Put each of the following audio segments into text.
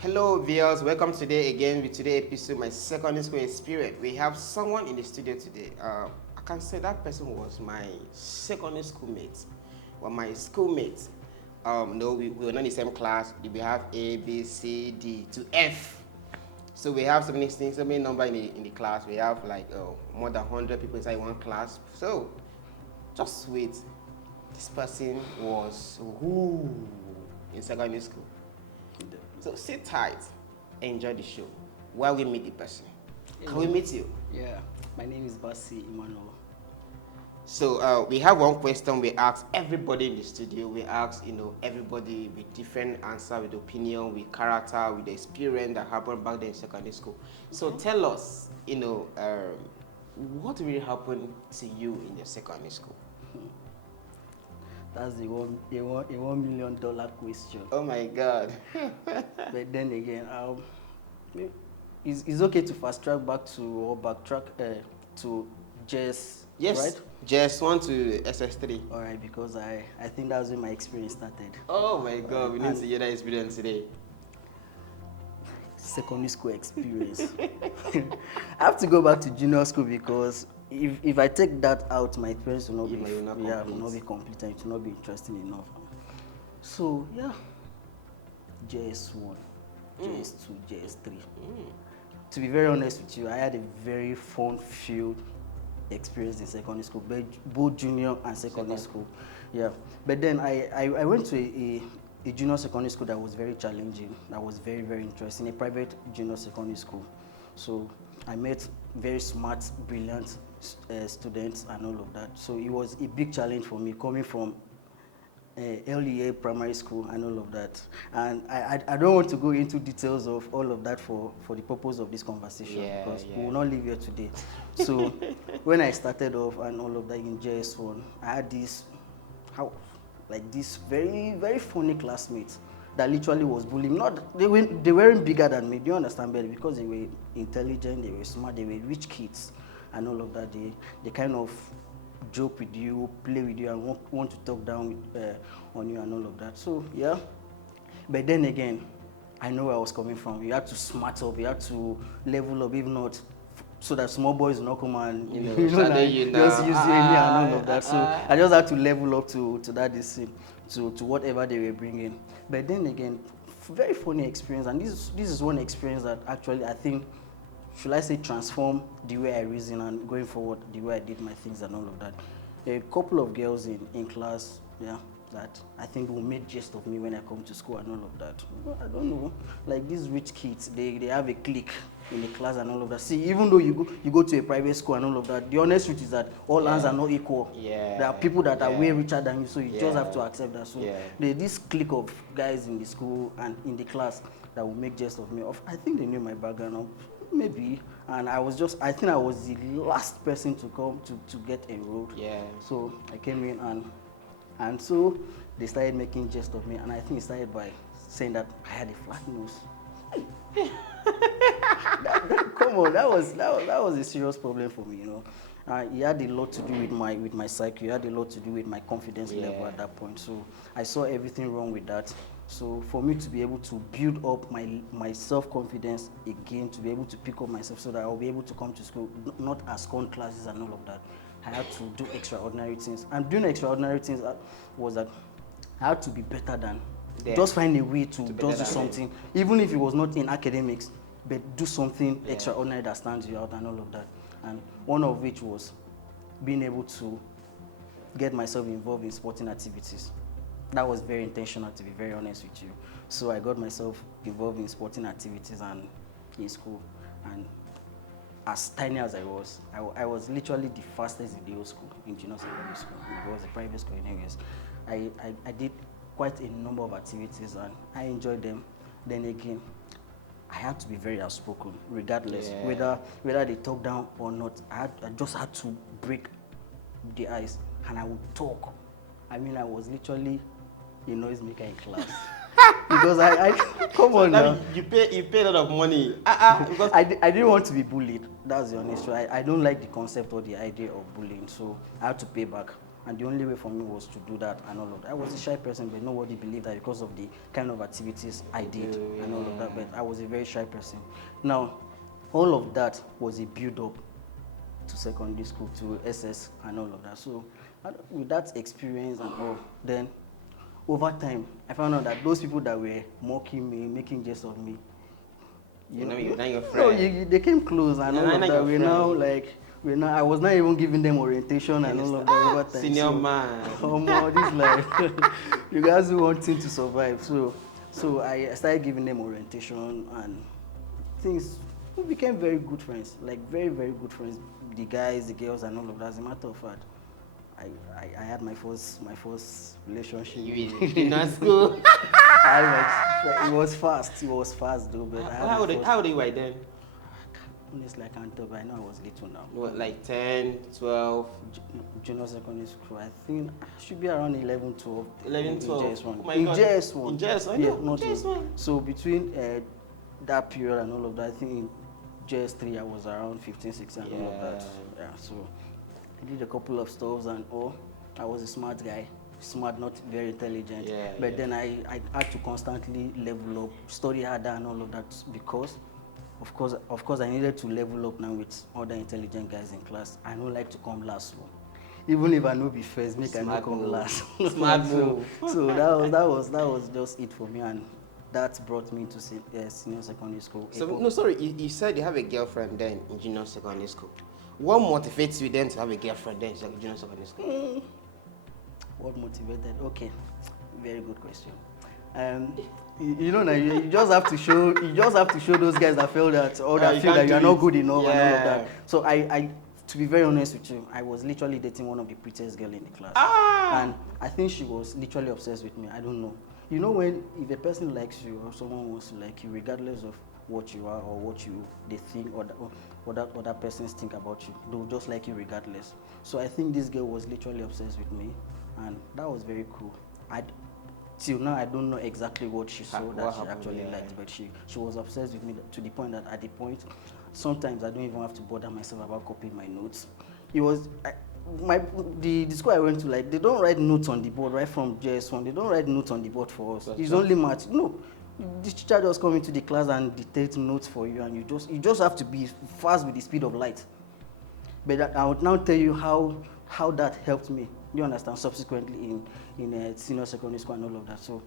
Hello viewers, welcome today again with today's episode, my secondary school experience. We have someone in the studio today. I can say that person was my secondary school mate, or my schoolmate. No, we were not in the same class. We have A, B, C, D to F. So we have so many things, so many number in the class. We have like more than 100 people inside one class. So just wait. This person was who in secondary school. So sit tight, enjoy the show while we meet the person. Can we meet you? Yeah, my name is Basi Emmanuel. So we have one question we ask everybody in the studio. We ask, everybody with different answer, with opinion, with character, with the experience that happened back then in secondary school. So tell us, what really happened to you in your secondary school? That's the $1 million question. Oh my God. But then again, it's okay to fast track back to or backtrack to Jess, Yes, right? just 1 to SS3. All right, because I think that's when my experience started. Oh my God, we need to hear that experience today. Secondary school experience. I have to go back to junior school because if I take that out, my experience will not will not be complete and it will not be interesting enough. So yeah, JS1, JS2, JS3. To be very honest with you, I had a very fun-filled experience in secondary school, both junior and secondary school. Yeah, but then I went to a junior secondary school that was very challenging, that was very, very interesting, a private junior secondary school. So I met very smart, brilliant students and all of that. So it was a big challenge for me coming from LEA primary school and all of that. And I don't want to go into details of all of that for the purpose of this conversation because we will not live here today. So when I started off and all of that in JS1, I had this very, very funny classmates that literally was bullying. They weren't bigger than me, do you understand better? Because they were intelligent, they were smart, they were rich kids and all of that. They kind of joke with you, play with you, and want to talk down on you and all of that. So yeah, but then again, I know where I was coming from. You had to smart up, you had to level up, if not, so that small boys will not come and just use you and all of that. So I just had to level up to that discipline, to whatever they were bringing. But then again, very funny experience, and this is one experience that actually I think, should I say, transform the way I reason and going forward the way I did my things and all of that. A couple of girls in class, yeah, that I think will make jest of me when I come to school and all of that. Well, I don't know, like these rich kids, they have a clique in the class and all of that. See, even though you go to a private school and all of that, the honest truth is that all hands are not equal. Yeah. There are people that are way richer than you, so you just have to accept that. So this clique of guys in the school and in the class that will make jest of me. I think they knew my background. Maybe, and I think I was the last person to come to get enrolled. Yeah. So I came in and so they started making jest of me, and I think it started by saying that I had a flat nose. Come on, that was a serious problem for me, It had a lot to do with my psyche. It had a lot to do with my confidence level at that point. So I saw everything wrong with that. So for me to be able to build up my self-confidence again, to be able to pick up myself so that I'll be able to come to school, not as con classes and all of that, I had to do extraordinary things. And doing extraordinary things was that I had to be better than, just find a way to just do something, even if it was not in academics, but do something extraordinary that stands you out and all of that. And one of which was being able to get myself involved in sporting activities. That was very intentional, to be very honest with you. So I got myself involved in sporting activities and in school. And as tiny as I was literally the fastest in the whole school, in junior secondary school. It was a private school anyways. I did quite a number of activities and I enjoyed them. Then again, I had to be very outspoken, regardless whether they talk down or not. I just had to break the ice, and I would talk. I mean, I was literally a noisemaker in class. Because I come on now. You pay a lot of money. Because I didn't want to be bullied. That's the honest truth. I don't like the concept or the idea of bullying, so I had to pay back. And the only way for me was to do that and all of that. I was a shy person, but nobody believed that because of the kind of activities I did and all of that. But I was a very shy person. Now, all of that was a build-up to secondary school, to SS and all of that. So with that experience and all, then over time, I found out that those people that were mocking me, making jest of me, Now your friend. no, they came close and all of that. I was not even giving them orientation and all of that over time. Senior man. This life, you guys who wanting to survive. So I started giving them orientation and things. We became very good friends, like very, very good friends. The guys, the girls, and all of that. As a matter of fact, I had my first relationship. In our school. It was fast though. But How old are you right then? Honestly, I can't tell, but I know I was little now. What, like 10, 12? Junior secondary school, I think I should be around 11, 12. 11, 12. In JS1. Oh my in God. JS1. In JS1? Yeah, No, not JS1. So between that period and all of that, I think in JS3 I was around 15, 16 and all of that. Yeah, so I did a couple of stuffs and all. I was a smart guy. Smart, not very intelligent. Yeah, but then I had to constantly level up, study harder and all of that because of course, I needed to level up now with other intelligent guys in class. I don't like to come last. So even if I know be first, I not come last. Smart move. So that was just it for me, and that brought me to senior secondary school. So no, sorry, you said you have a girlfriend then in junior secondary school. What motivates you then to have a girlfriend then in junior secondary school? What motivated? Okay, very good question. You know, you just have to show those guys that feel that or that feel that you are not good enough and all of that. So I to be very honest with you, I was literally dating one of the prettiest girls in the class. And I think she was literally obsessed with me. I don't know. You know, when if a person likes you or someone wants to like you, regardless of what you are or what they think or other persons think about you, they'll just like you regardless. So I think this girl was literally obsessed with me, and that was very cool. Till now, I don't know exactly what she saw that she actually liked, but she was obsessed with me to the point that at the point, sometimes I don't even have to bother myself about copying my notes. It was the school I went to, like, they don't write notes on the board right from JS1. They don't write notes on the board for us. It's only math. No, the teacher just come into the class and dictate notes for you, and you just have to be fast with the speed of light. But I would now tell you how that helped me. You understand? Subsequently in senior secondary school and all of that. So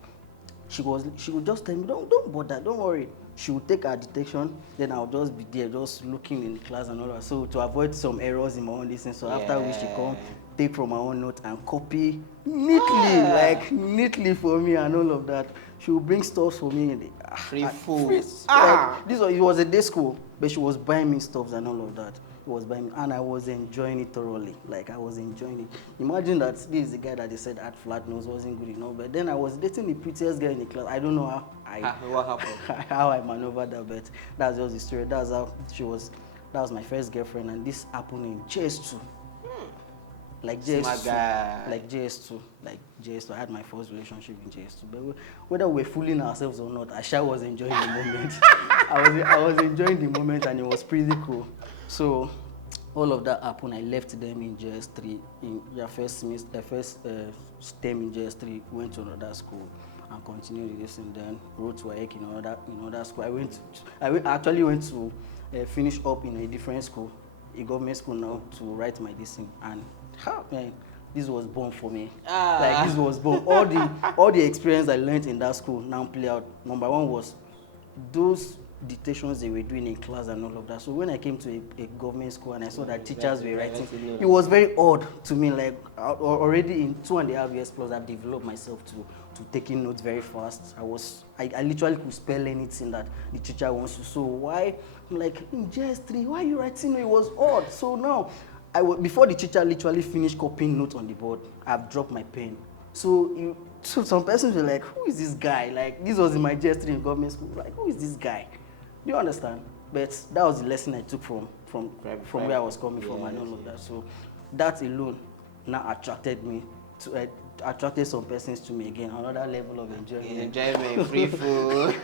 she would just tell me, don't bother, don't worry. She would take her dictation, then I'll just be there, just looking in the class and all that. So to avoid some errors in my own listening. So after which she come, take from my own note and copy neatly, like neatly for me and all of that. She would bring stuff for me in the Free food. It was a day school, but she was buying me stuff and all of that. It was buying me, and I was enjoying it thoroughly. Like, I was enjoying it. Imagine that this is the guy that they said had flat nose, wasn't good enough. But then I was dating the prettiest girl in the class. I don't know what happened? how I maneuvered that, but that's just the story. That's how she was. That was my first girlfriend, and this happened in JS2. Like JS2, like JS2. I had my first relationship in JS2. But whether we're fooling ourselves or not, Asha was enjoying the moment. I was enjoying the moment, and it was pretty cool. So all of that happened. I left them in JS3 in their first semester, their first STEM in JS3. Went to another school and continued this, and then wrote to work in another school. I actually went to finish up in a different school, a government school now, to write my dissing. And man, this was born for me. Like, this was born. All the experience I learned in that school now play out. Number one was those dictations they were doing in class and all of that. So when I came to a government school and I saw that teachers were writing, it was very odd to me. Like, already in 2.5 years plus, I've developed myself to taking notes very fast. I literally could spell anything that the teacher wants to. So why, I'm like, in JS3, why are you writing? It was odd. So now, before the teacher literally finished copying notes on the board, I've dropped my pen. So some persons were like, who is this guy? Like, this was in my JS3 in government school. Like, who is this guy? Do you understand? But that was the lesson I took from where I was coming from and all of that. So that alone now attracted some persons to me again, another level of enjoyment. Enjoyment, free food.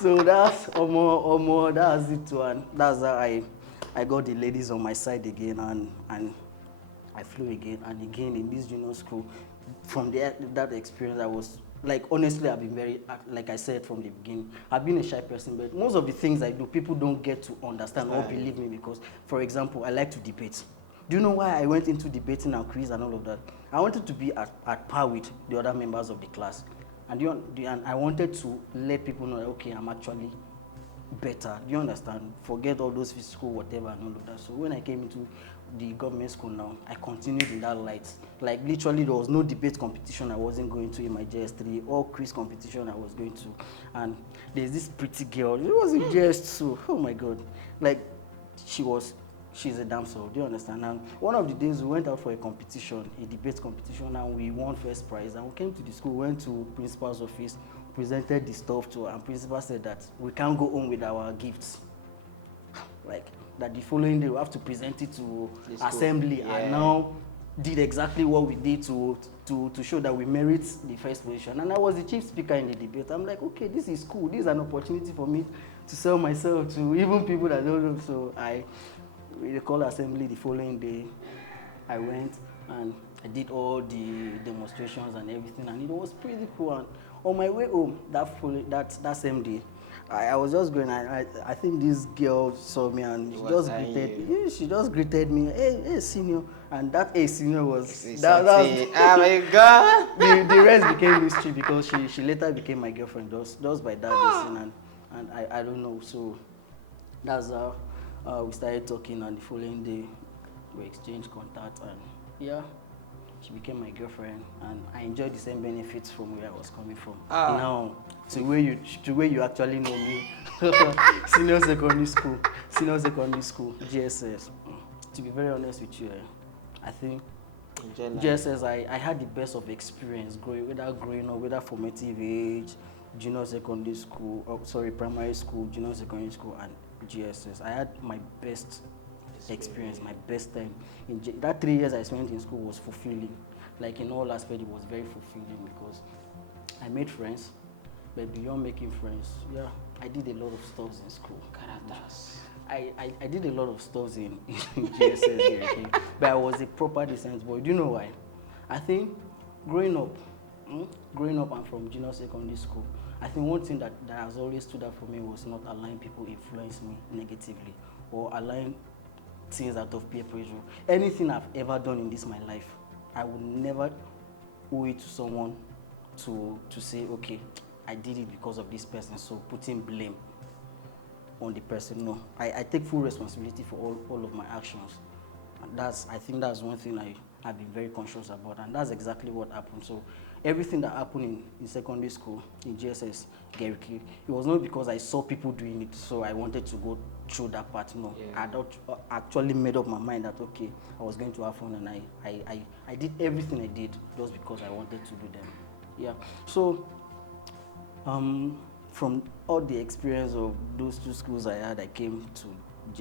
so that's that's it too, and that's how I got the ladies on my side again, and I flew again and again in this junior school. From that experience, I was like, honestly, I've been very, like I said from the beginning, I've been a shy person, but most of the things I do, people don't get to understand or believe me because, for example, I like to debate. Do you know why I went into debating and quiz and all of that? I wanted to be at par with the other members of the class. And I wanted to let people know that, okay, I'm actually better. Do you understand? Forget all those physical whatever and all of that. So when I came into the government school now, I continued in that light. Like literally there was no debate competition I wasn't going to in my JS3 or quiz competition I was going to. And there's this pretty girl, it was in JS2, oh my God. Like she's a damsel, do you understand? And one of the days we went out for a competition, a debate competition, and we won first prize. And we came to the school, went to principal's office, presented the stuff to her, and principal said that we can't go home with our gifts. Like that the following day we have to present it to assembly, and now did exactly what we did to show that we merit the first position. And I was the chief speaker in the debate. I'm like, okay, this is cool. This is an opportunity for me to sell myself to even people that don't know. So we called assembly the following day. I went and I did all the demonstrations and everything, and it was pretty cool. And on my way home that same day, I was just going. I think this girl saw me and she just greeted me. She just greeted me. Hey, senior. And that senior was that was, oh my God. the rest became history because she later became my girlfriend just by that reason, and I don't know. So that's how we started talking, and the following day we exchanged contact, and yeah, she became my girlfriend, and I enjoyed the same benefits from where I was coming from. Now to where you actually know me. Senior secondary school, GSS. To be very honest with you, I think GSS I had the best of experience growing up, whether formative age, junior secondary school, primary school, junior secondary school, and GSS. I had my best experience, my best time. That 3 years I spent in school was fulfilling. Like in all aspects, it was very fulfilling because I made friends, but beyond making friends, yeah, I did a lot of stuff in school. Characters. I did a lot of stuff in GSS, but I was a proper decent boy. Do you know why? I think growing up and from junior secondary school, I think one thing that has always stood out for me was not allowing people influence me negatively or allowing things out of peer pressure. Anything I've ever done in my life, I would never owe it to someone to say, okay, I did it because of this person, so putting blame on the person. No, I take full responsibility for all of my actions. And I think that's one thing I've been very conscious about, and that's exactly what happened. So everything that happened in secondary school, in GSS, Gariki, it was not because I saw people doing it, so I wanted to go through that part. No, I actually made up my mind that, okay, I was going to have fun, and I did everything I did just because I wanted to do them. Yeah, so from all the experience of those two schools I had, I came to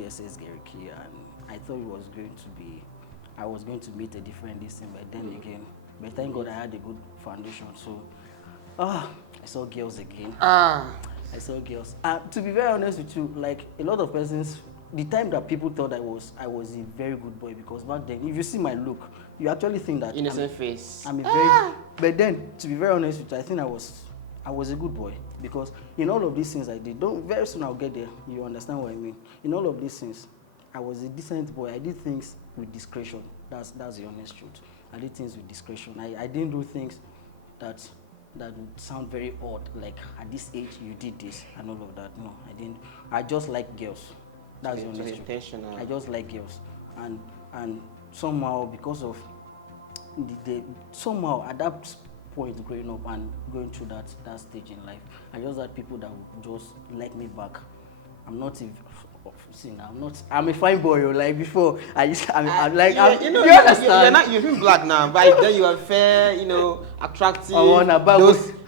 GSS Gariki, and I thought I was going to meet a different distance, but then again, but thank God I had a good foundation. So, I saw girls again. I saw girls. To be very honest with you, like a lot of persons, the time that people thought I was a very good boy, because back then, if you see my look, you actually think that innocent face. I'm a very. But then, to be very honest with you, I think I was a good boy, because in all of these things I did, very soon I'll get there. You understand what I mean? In all of these things, I was a decent boy. I did things with discretion. That's the honest truth. I did things with discretion. I didn't do things that would sound very odd, like at this age you did this and all of that. No, I didn't. I just like girls. That's the honest truth. I just like girls, and somehow because of somehow at that point growing up and going through that stage in life, I just had people that would just like me back. I'm not even. See now, I'm a fine boy. Like before, I'm like, you understand? You're not black now, but then you are fair, attractive.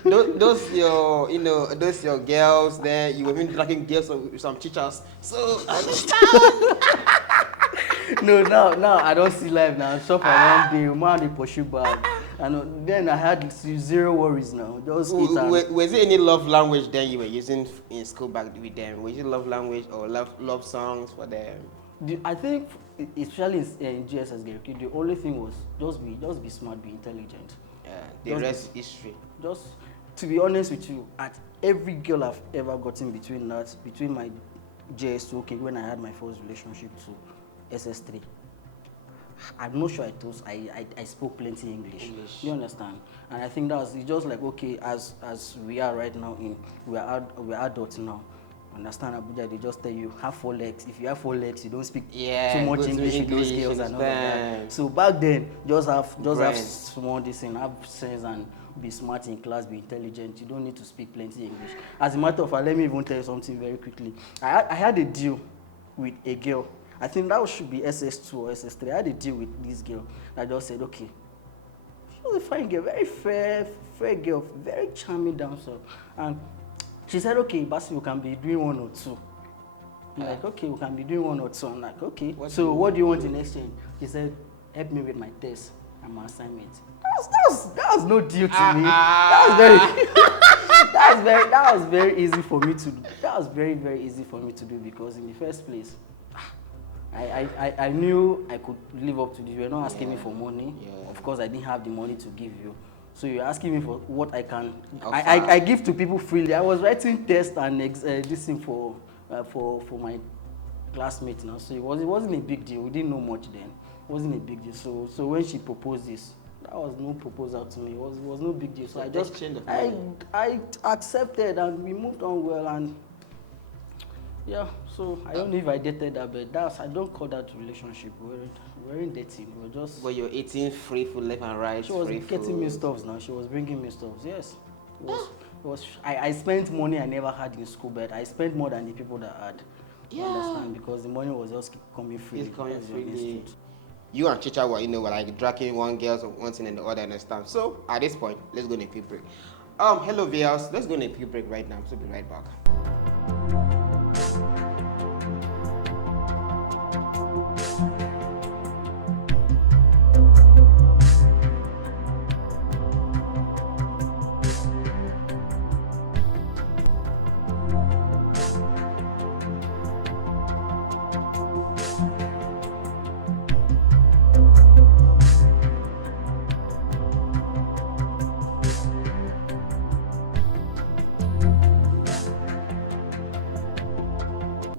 Those your girls. Then you were even dragging girls with some teachers. So no, now I don't see life now. Shop around the man they pursue back. And then I had zero worries now. Just was there any love language then you were using in school back with them? Was it love language or love songs for them? I think, especially in GSS Gariki, the only thing was just be smart, be intelligent. The rest is history. Just to be honest with you, at every girl I've ever gotten between my JS2, okay, when I had my first relationship, to SS3, I'm not sure I spoke plenty English. You understand? And I think it's just like, okay, as we are right now, we're adults now. Understand, Abuja, they just tell you have 4 legs. If you have 4 legs, you don't speak too much English with those girls and all of that. So back then, just have small this and have sense and be smart in class, be intelligent. You don't need to speak plenty English. As a matter of fact, let me even tell you something very quickly. I had a deal with a girl. I think that should be SS2 or SS3. I had a deal with this girl. I just said, okay. She was a fine girl, very fair girl, very charming dancer. And she said, okay, Basi, we can be doing 1 or 2. I'm like, okay, we can be doing 1 or 2. I'm like, okay. What do you want in exchange? She said, help me with my test and my assignment. That was no deal to me. That was very easy for me to do. That was very, very easy for me to do, because in the first place, I knew I could live up to this. You were not asking me for money. Yeah. Of course, I didn't have the money to give you. So you're asking me for what I can. I give to people freely. I was writing tests and this thing for my classmates now. So it wasn't a big deal. We didn't know much then. It wasn't a big deal. So when she proposed this, that was no proposal to me. It was no big deal. So I just I accepted, and we moved on well. And yeah, so I don't know if I dated her, but I don't call that relationship. We weren't dating. We were just. But you're eating free food left and right. She was getting me stuff now. She was bringing me stuff. Yes. I spent money I never had in school, but I spent more than the people that had. Yeah. You understand? Because the money was just coming free. It's coming freely. You and Chicha were like dragging one girl or one thing and the other, understand? So at this point, let's go on a quick break. Hello viewers, let's go on a quick break right now. So be right back.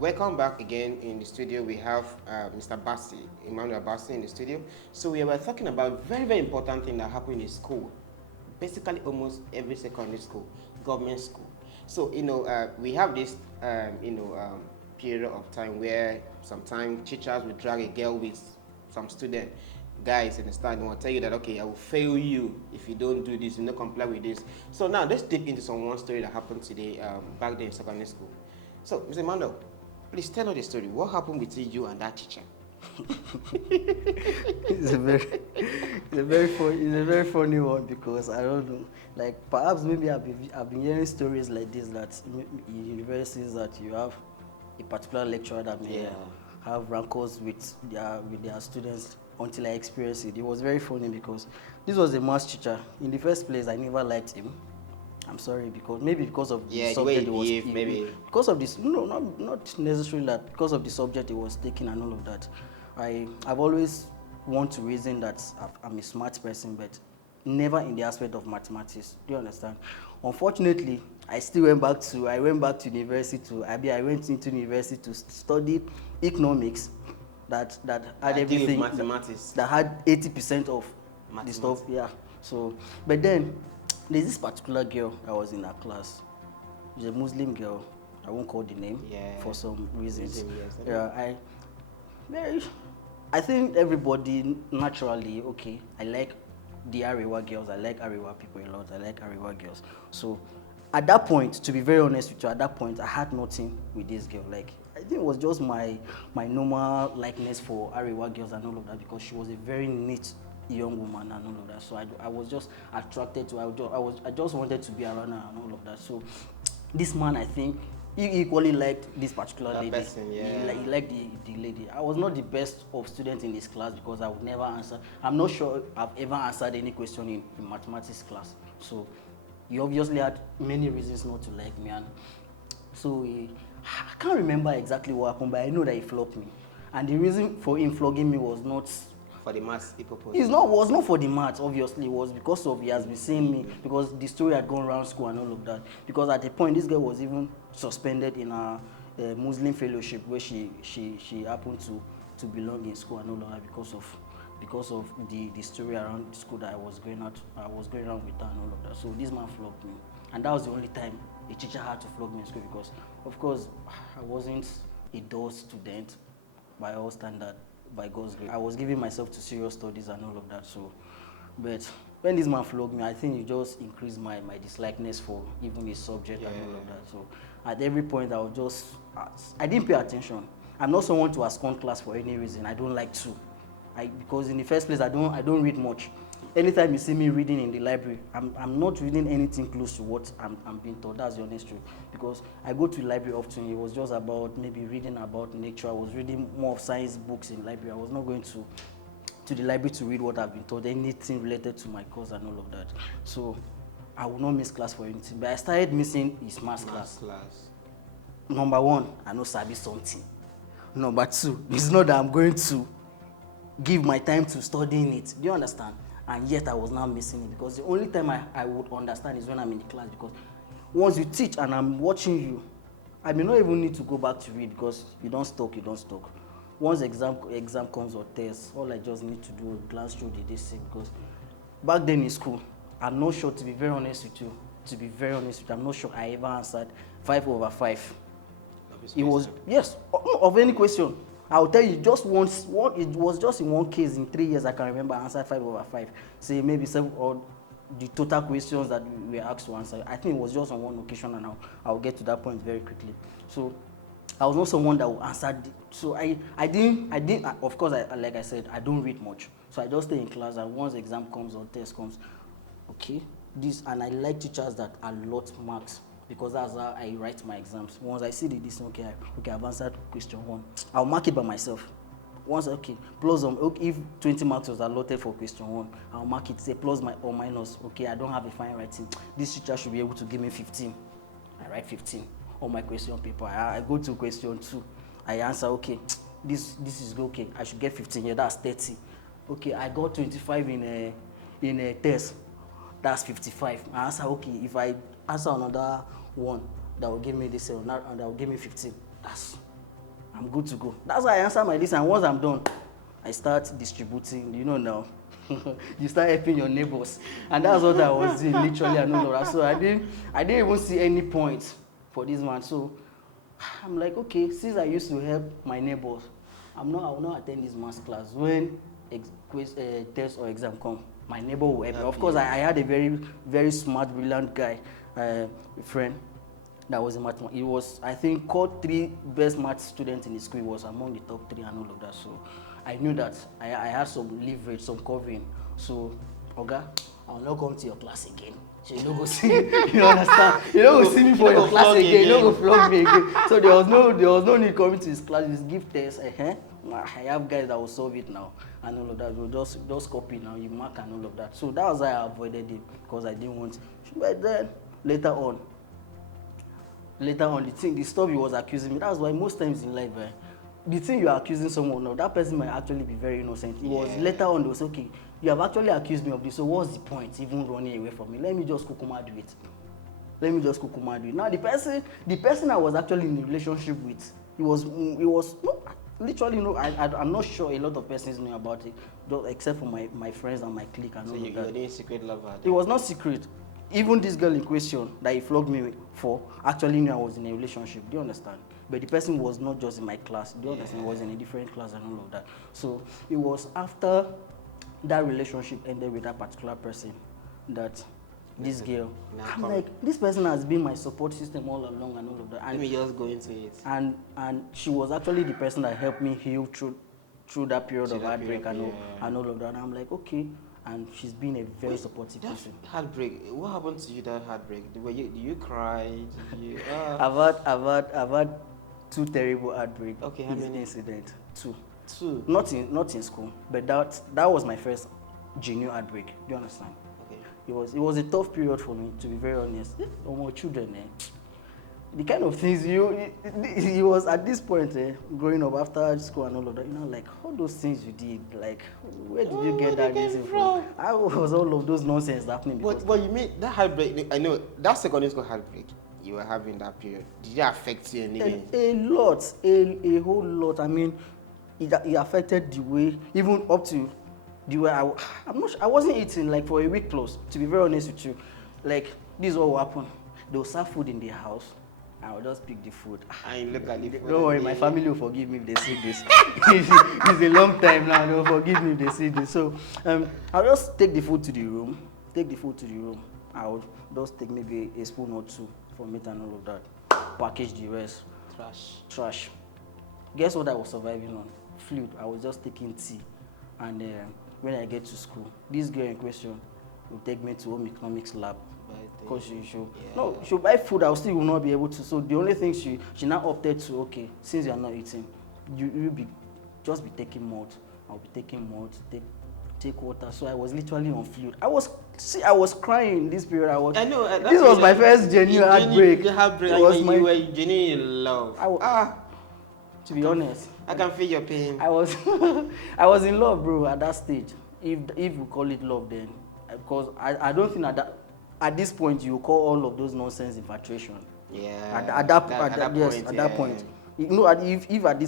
Welcome back again in the studio. We have Mr. Emmanuel Bassi in the studio. So we were talking about very, very important thing that happened in school. Basically almost every secondary school, government school. So, we have this, period of time where sometimes teachers will drag a girl with some student. Guys, understand, they will tell you that, okay, I will fail you if you don't do this, you don't comply with this. So now let's dip into one story that happened today, back then in secondary school. So, Mr. Emmanuel, please tell us the story. What happened between you and that teacher? It's a very funny one, because I don't know. Like, perhaps maybe I've been hearing stories like this, that in universities that you have a particular lecturer that may have rancors with their students, until I experienced it. It was very funny, because this was a maths teacher. In the first place, I never liked him. I'm sorry, because of the subject it was maybe because of this. No, not necessarily that. Because of the subject it was taking and all of that. I've always want to reason that I'm a smart person, but never in the aspect of mathematics. Do you understand? Unfortunately, I went back to university I went into university to study economics that had everything, mathematics. that had 80% of the stuff. Yeah. So, but then there's this particular girl that was in her class. She's a Muslim girl. I won't call the name for some reasons. I think everybody naturally, okay, I like the Arewa girls. I like Arewa people a lot. I like Arewa girls. So at that point, to be very honest with you, at that point, I had nothing with this girl. Like, I think it was just my normal likeness for Arewa girls and all of that, because she was a very neat young woman and all of that. So I was just attracted to her. I just wanted to be around her and all of that. So this man, I think, he equally liked this particular lady. Person, yeah. He liked the lady. I was not the best of students in this class, because I would never answer. I'm not sure I've ever answered any question in mathematics class. So he obviously had many reasons not to like me. And so I can't remember exactly what happened, but I know that he flopped me. And the reason for him flogging me was not For the mass purpose. was not for the maths, obviously. It was because of he has been seeing me, because the story had gone around school and all of that. Because at a point, this girl was even suspended in a Muslim fellowship where she happened to belong in school and all of that because of the story around the school that I was going around with her and all of that. So this man flogged me, and that was the only time a teacher had to flog me in school, because of course I wasn't a dull student by all standard, by God's grace. I was giving myself to serious studies and all of that. So, but when this man flogged me, I think it just increased my dislikeness for even his subject and all of that. So at every point, I didn't pay attention. I'm not someone to abscond class for any reason. I don't like to. Because in the first place, I don't read much. Anytime you see me reading in the library, I'm not reading anything close to what I'm being taught. That's the honest truth. Because I go to the library often. It was just about maybe reading about nature. I was reading more of science books in the library. I was not going to the library to read what I've been taught, anything related to my course and all of that. So I will not miss class for anything. But I started missing his maths class. Number one, I know sabi something. Number two, it's not that I'm going to give my time to studying it. Do you understand? And yet I was now missing it, because the only time I would understand is when I'm in the class. Because once you teach and I'm watching you, I may not even need to go back to read, because you don't talk. Once exam comes or test, all I just need to do is glance through the DC. Because back then in school, I'm not sure, to be very honest with you, I'm not sure I ever answered 5 over 5. It was, yes, of any question. I'll tell you, just once, it was just in one case in 3 years I can remember I answered 5 over 5. Say maybe 7 or the total questions that we were asked to answer. I think it was just on one occasion, and I'll get to that point very quickly. So I was not someone that would answer. So I didn't, of course, like I said, I don't read much. So I just stay in class, and once exam comes or test comes, okay, and I like teachers that allot marks, because that's how I write my exams. Once I see this, okay, I've answered question 1, I'll mark it by myself. Once, okay, plus if 20 marks was allotted for question 1, I'll mark it, say plus or minus. Okay, I don't have a fine writing. This teacher should be able to give me 15. I write 15 on my question paper. I go to question 2. I answer, okay, this is okay. I should get 15 here. That's 30. Okay, I got 25 in a test. That's 55. I answer, okay, if I answer another one, that will give me this, and that will give me 15. I'm good to go. That's why I answer my list, and once I'm done, I start distributing. You know now, you start helping your neighbors, and that's what I was doing literally and all that. So I didn't even see any point for this man. So I'm like, okay, since I used to help my neighbors, I will not attend this man's class. When test or exam come, my neighbor will help me. Of course, I had a very, very smart, brilliant guy, friend, that was in mathematics. He was, I think, called 3 best math students in the school. He was among the top 3 and all of that. So I knew that I had some leverage, some covering. So, Oga, I'll not come to your class again. So you don't go see me. You understand? You don't go see me for your class again. You don't go flog me again. So there was no need coming to his class. Just give tests. I have guys that will solve it now and all of that. We'll just copy now. You mark and all of that. So that was why I avoided him, because I didn't want. But then later on, the stuff he was accusing me. That's why most times in life, the thing you are accusing someone of, that person might actually be very innocent. It was later on they was, okay, you have actually accused me of this, so what's the point even running away from me? Let me just kukuma do it. Now the person I was actually in a relationship with, he was no, literally no. I'm not sure a lot of persons know about it, except for my friends and my clique and all of that. So you're doing secret lover? It was not secret. Even this girl in question that he flogged me for actually knew I was in a relationship. Do you understand? But the person was not just in my class. Do you understand? He was in a different class and all of that. So it was after that relationship ended with that particular person that this girl, I'm like, this person has been my support system all along and all of that. And let me just go into it. And she was actually the person that helped me heal through that period of heartbreak and all of that. And I'm like, okay. And she's been a very supportive person. Heartbreak. What happened to you that heartbreak? Did you cry? I've had 2 terrible heartbreaks. Okay, how many incidents? 2. Not in school, but that was my first genuine heartbreak. Do you understand? Okay. It was a tough period for me, to be very honest. My children, the kind of things he was at this point, growing up after school and all of that, like all those things you did, like where did you get that reason from? How was all of those nonsense happening? But you mean that heartbreak? I know that secondary school heartbreak you were having that period. Did it affect you anyway? A lot, a whole lot. I mean, it affected the way, even up to the way I'm not sure, I wasn't eating like for a week plus, to be very honest with you. Like, this is what will happen. They'll serve food in the house. I'll just pick the food. And look at the food. Don't worry, my family will forgive me if they see this. It's a long time now, they'll forgive me if they see this. So I'll just take the food to the room. I'll just take maybe a spoon or two from it and all of that. Package the rest. Trash. Guess what I was surviving on? Fluid. I was just taking tea. And when I get to school, this girl in question will take me to home economics lab. Because she buy food, I still will not be able to. So the only thing she now opted to, okay, since you are not eating, you'll just be taking malt. I'll be taking malt, take water. So I was literally on fluid. I was crying this period. I know. This was my first genuine heartbreak. You were genuinely in love. To be honest, I can feel your pain. I was in love, bro, at that stage. If we call it love, then, because I don't think at this point you call all of those nonsense infatuation. Yeah. At that point. If at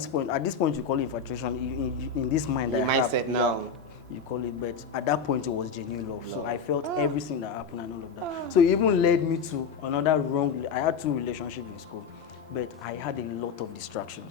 this point you call it infatuation, in this mind your mindset now. You call it, but at that point it was genuine love. So I felt everything that happened and all of that. So it even led me to another wrong. I had 2 relationships in school, but I had a lot of distractions.